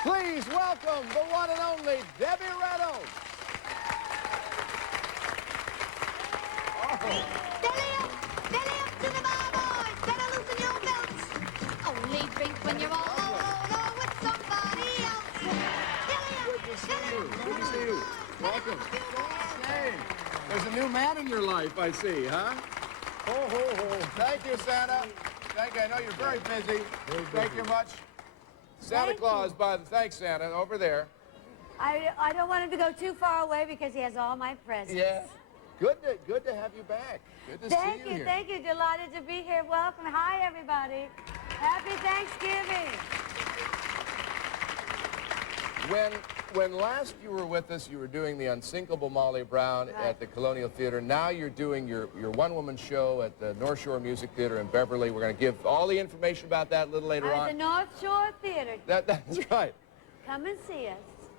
Please welcome the one and only Debbie Reynolds. Belly up to the bar, boys. Better loosen your belts. Only drink when you're all alone or with somebody else. Good to see you. Good to see you. Welcome. Hey, there's a new man in your life, I see, huh? Ho, ho, ho. Thank you, Santa. Thank you. I know you're very busy. Thank you much. Santa Claus, thanks, Santa, over there. I don't want him to go too far away because he has all my presents. Yeah. Good to have you back. Good to see you here. Thank you. Delighted to be here. Welcome. Hi, everybody. Happy Thanksgiving. When last you were with us, you were doing the Unsinkable Molly Brown at the Colonial Theater. Now you're doing your one-woman show at the North Shore Music Theater in Beverly. We're going to give all the information about that a little later on. At the North Shore Theater. That's right. Come and see us.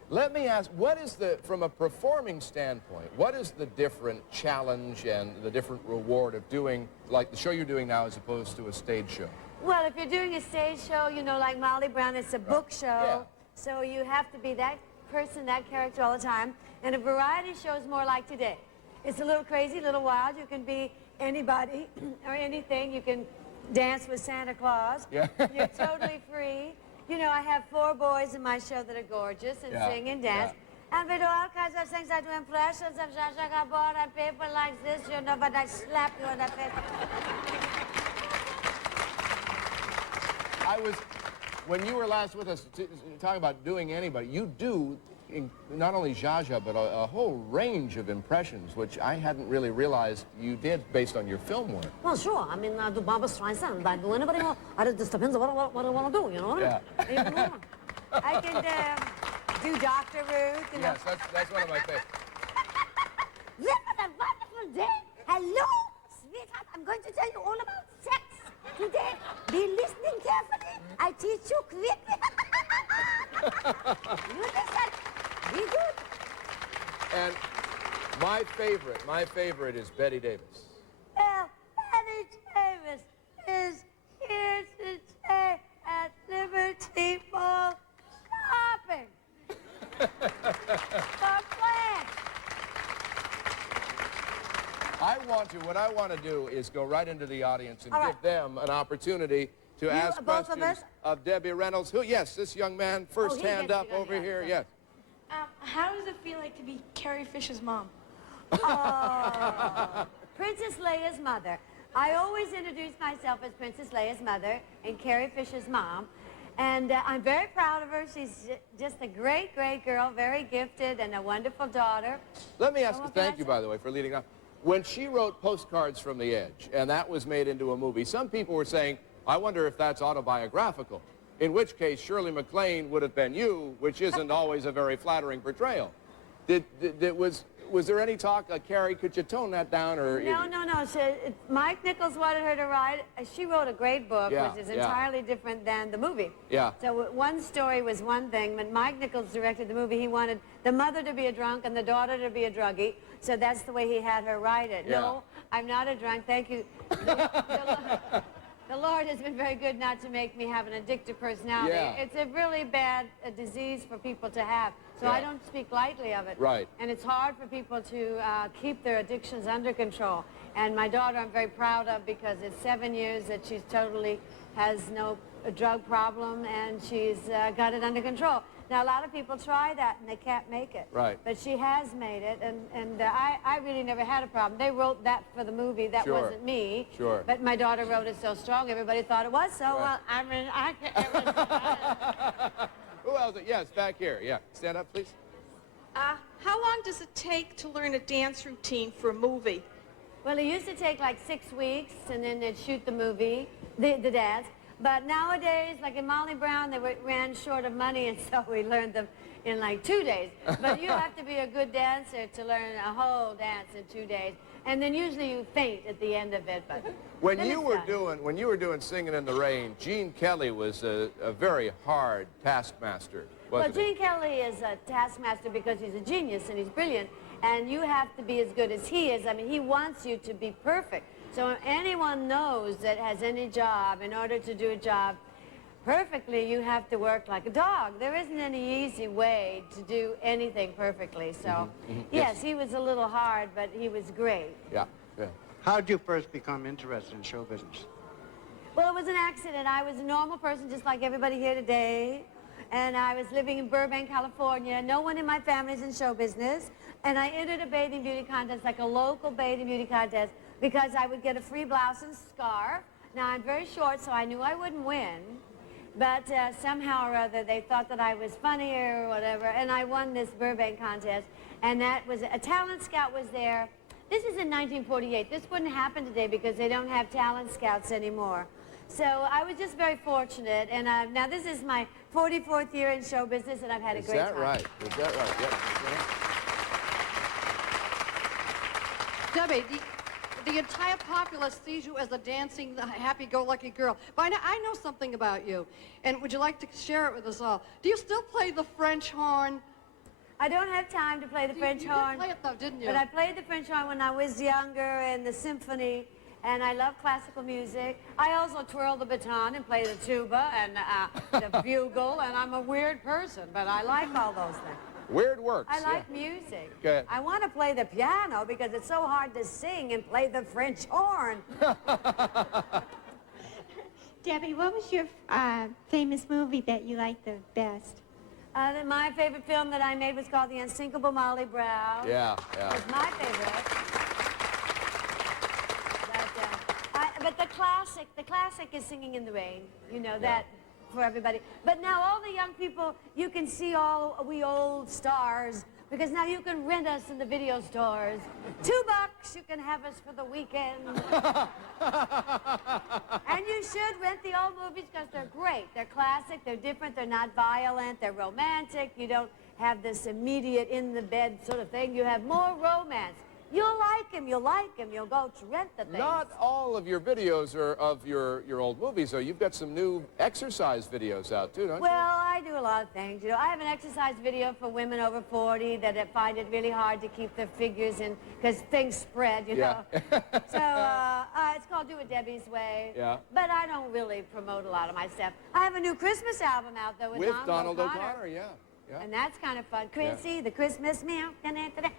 Let me ask, what is from a performing standpoint, what is the different challenge and the different reward of doing, like the show you're doing now as opposed to a stage show? Well, if you're doing a stage show, you know, like Molly Brown, it's a book show. Yeah. So you have to be that person, that character all the time. And a variety show is more like today. It's a little crazy, a little wild. You can be anybody or anything. You can dance with Santa Claus. Yeah. You're totally free. You know, I have 4 boys in my show that are gorgeous and sing and dance. And we do all kinds of things. I do impressions of Zsa Zsa Gabor and people like this, you know, but I slap you in the face. When you were last with us, talking about doing anybody, you do not only Zsa Zsa, but a whole range of impressions, which I hadn't really realized you did based on your film work. Well, sure. I mean, I do Barbara Streisand. I do anybody else. It just depends on what I want to do, you know? Yeah. I can do Dr. Ruth. You know. Yes, that's one of my favorites. This is a wonderful day. Hello, sweetheart. I'm going to tell you all about sex today. Be listening carefully. I teach you quickly. You listen. Be good. And my favorite is Betty Davis. Well, Betty Davis is here to stay at Liberty Mall shopping for plants. What I want to do is go right into the audience and All give right. them an opportunity to ask both of questions us? of Debbie Reynolds. Who? Yes, this young man, first he hand gets up to go, over yeah, here. so- Yes. How does it feel like to be Carrie Fisher's mom? Oh, Princess Leia's mother. I always introduce myself as Princess Leia's mother and Carrie Fisher's mom. And I'm very proud of her. She's just a great, great girl, very gifted and a wonderful daughter. Let me ask you, what can I thank you, say? by the way, for leading up. When she wrote Postcards from the Edge, and that was made into a movie, some people were saying, I wonder if that's autobiographical, in which case Shirley MacLaine would have been you, which isn't always a very flattering portrayal. Was there any talk, Carrie, could you tone that down? Or No. Mike Nichols wanted her to write. She wrote a great book, Yeah, which is yeah. entirely different than the movie. Yeah. So one story was one thing. When Mike Nichols directed the movie, he wanted the mother to be a drunk and the daughter to be a druggie. So that's the way he had her write it. Yeah. No, I'm not a drunk. Thank you. The Lord has been very good not to make me have an addictive personality. Yeah. It's a really bad disease for people to have. So Yeah. I don't speak lightly of it. Right. And it's hard for people to keep their addictions under control. And my daughter I'm very proud of because it's 7 years that she's totally has no drug problem and she's got it under control. Now, a lot of people try that and they can't make it. Right. But she has made it, and I really never had a problem. They wrote that for the movie. That Sure. wasn't me. Sure. But my daughter wrote it so strong, everybody thought it was. So, Right. well, I mean, I can't. Who else? Yes, back here. Yeah, stand up, please. How long does it take to learn a dance routine for a movie? Well, it used to take like 6 weeks, and then they'd shoot the movie, the dance. But nowadays, like in Molly Brown, they ran short of money, and so we learned them in like 2 days. But you have to be a good dancer to learn a whole dance in 2 days. And then usually you faint at the end of it. But When then you it's were done. doing Singing in the Rain, Gene Kelly was a very hard taskmaster, Well, wasn't he? Gene Kelly is a taskmaster because he's a genius and he's brilliant. And you have to be as good as he is. I mean, he wants you to be perfect. So anyone knows that has any job, in order to do a job, perfectly, you have to work like a dog. There isn't any easy way to do anything perfectly. So, yes, he was a little hard, but he was great. Yeah, yeah. How did you first become interested in show business? Well, it was an accident. I was a normal person just like everybody here today. And I was living in Burbank, California. No one in my family's in show business. And I entered a bathing beauty contest, like a local bathing beauty contest, because I would get a free blouse and scarf. Now, I'm very short, so I knew I wouldn't win. But somehow or other, they thought that I was funnier or whatever, and I won this Burbank contest. And that was, a talent scout was there. This is in 1948. This wouldn't happen today because they don't have talent scouts anymore. So I was just very fortunate, and now this is my 44th year in show business, and I've had a great time. Is that right? Is that right? Yeah. Debbie, the entire populace sees you as a dancing, happy-go-lucky girl. But I know something about you, and would you like to share it with us all? Do you still play the French horn? I don't have time to play the French You horn. did play it, though, didn't you? But I played the French horn when I was younger in the symphony, and I love classical music. I also twirl the baton and play the tuba and the bugle, and I'm a weird person, but I like all those things. Weird works. I like music. Good. I want to play the piano because it's so hard to sing and play the French horn. Debbie, what was your famous movie that you liked the best? My favorite film that I made was called The Unsinkable Molly Brown. Yeah, yeah. It was my favorite. But the classic is Singing in the Rain. You know, that for everybody. But now all the young people, you can see all we old stars, because now you can rent us in the video stores. $2, you can have us for the weekend. And you should rent the old movies because they're great. They're classic, they're different, they're not violent, they're romantic. You don't have this immediate in-the-bed sort of thing. You have more romance. You'll like him, you'll go to rent the things. Not all of your videos are of your old movies, though. You've got some new exercise videos out, too, don't you? Well, I do a lot of things. You know, I have an exercise video for women over 40 that find it really hard to keep their figures in, because things spread, you know. So it's called Do It Debbie's Way. Yeah. But I don't really promote a lot of my stuff. I have a new Christmas album out, though, with Donald O'Connor, yeah. Yeah. And that's kind of fun. Chrissy, the Christmas meal.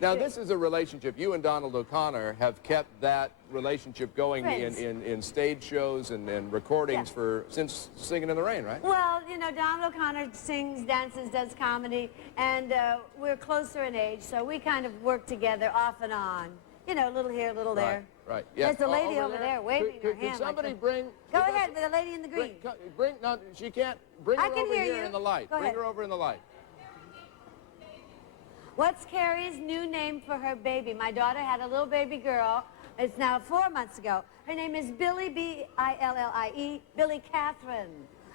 Now, this is a relationship. You and Donald O'Connor have kept that relationship going in stage shows and recordings since Singing in the Rain, right? Well, you know, Donald O'Connor sings, dances, does comedy, and we're closer in age, so we kind of work together off and on. You know, a little here, a little there. Right, yeah. There's a lady over there waving her hand. Could somebody like bring... Go ahead with the lady in the green. No, she can't. Bring her I can over hear here you. in the light. Go Bring ahead. her over in the light. What's Carrie's new name for her baby? My daughter had a little baby girl. It's now 4 months ago. Her name is Billie, B-I-L-L-I-E, Billie Catherine.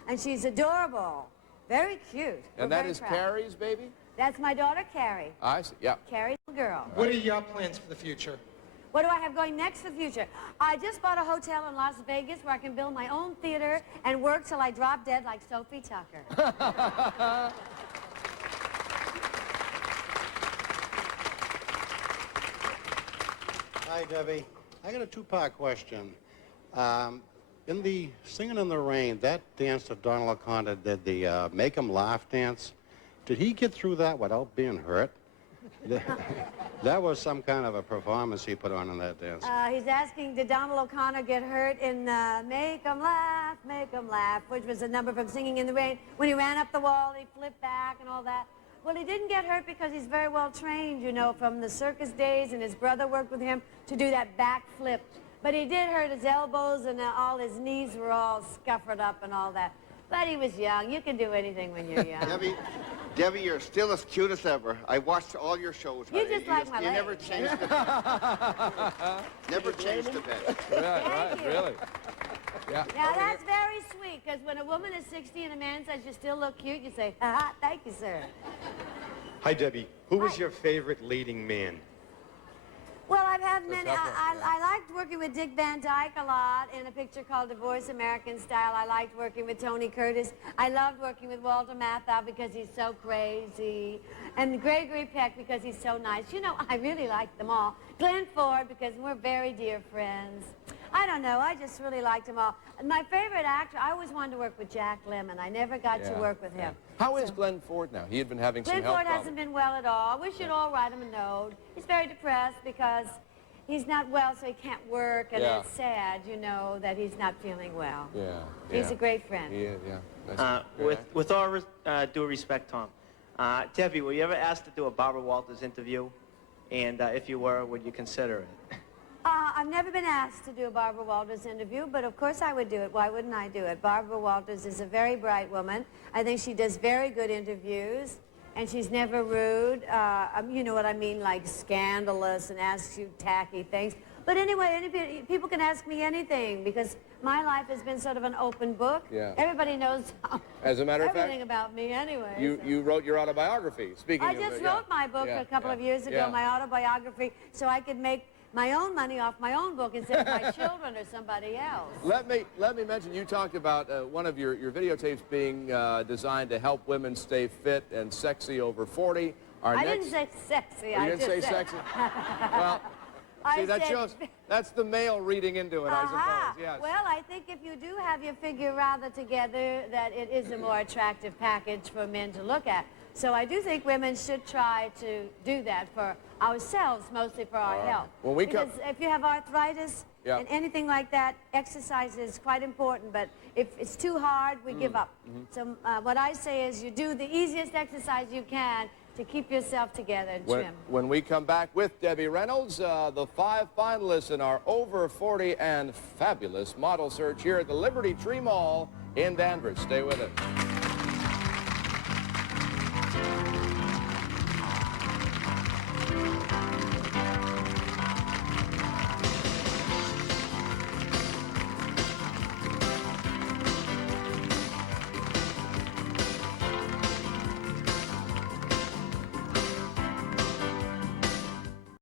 And she's adorable. Very cute. And that is Carrie's baby? That's my daughter, Carrie. I see, yeah. Carrie's little girl. What are your plans for the future? What do I have going next for the future? I just bought a hotel in Las Vegas where I can build my own theater and work till I drop dead like Sophie Tucker. Hi, Debbie. I got a two-part question. In the Singing in the Rain, that dance that Donald O'Connor did, the Make 'em Laugh dance, did he get through that without being hurt? That was some kind of a performance he put on in that dance. He's asking, did Donald O'Connor get hurt in Make 'em Laugh, which was a number from Singing in the Rain. When he ran up the wall, he flipped back and all that. Well, he didn't get hurt because he's very well trained, you know, from the circus days, and his brother worked with him to do that back flip. But he did hurt his elbows, and all his knees were all scuffered up and all that. But he was young. You can do anything when you're young. Debbie, you're still as cute as ever. I watched all your shows. You just like my You legs. never changed the never changed a bit. Right, you. really. Yeah. Now, that's very sweet, because when a woman is 60 and a man says you still look cute, you say, ha, thank you, sir. Hi, Debbie. Who was your favorite leading man? Well, I've had many. tough one, I liked working with Dick Van Dyke a lot in a picture called Divorce American Style. I liked working with Tony Curtis. I loved working with Walter Matthau because he's so crazy. And Gregory Peck because he's so nice. You know, I really liked them all. Glenn Ford because we're very dear friends. I don't know. I just really liked them all. My favorite actor, I always wanted to work with Jack Lemmon. I never got to work with him. How is Glenn Ford now? He had been having some Glenn health Ford problems. hasn't been well at all. We should all write him a note. He's very depressed because he's not well, so he can't work, and it's sad, you know, that he's not feeling well. Yeah. He's a great friend. He is, yeah. Nice. With all due respect, Tom, Debbie, were you ever asked to do a Barbara Walters interview? And if you were, would you consider it? I've never been asked to do a Barbara Walters interview, but of course I would do it. Why wouldn't I do it? Barbara Walters is a very bright woman. I think she does very good interviews, and she's never rude. You know what I mean, like scandalous and asks you tacky things. But anyway, people can ask me anything because my life has been sort of an open book. Yeah. Everybody knows As a matter of fact, everything about me anyway. You wrote your autobiography. Speaking I of just wrote my book a couple of years ago, my autobiography, so I could make my own money off my own book instead of my children or somebody else. Let me mention, you talked about one of your videotapes being designed to help women stay fit and sexy over 40. I didn't say sexy. Oh, you didn't say sexy? Well, see, that shows, that's the male reading into it, I suppose, yes. Well, I think if you do have your figure rather together, that it is a more attractive package for men to look at. So I do think women should try to do that for ourselves, mostly for our health. When we because if you have arthritis and anything like that, exercise is quite important. But if it's too hard, we give up. So what I say is you do the easiest exercise you can to keep yourself together and trim. When we come back with Debbie Reynolds, the 5 finalists in our over 40 and fabulous model search here at the Liberty Tree Mall in Danvers. Stay with us.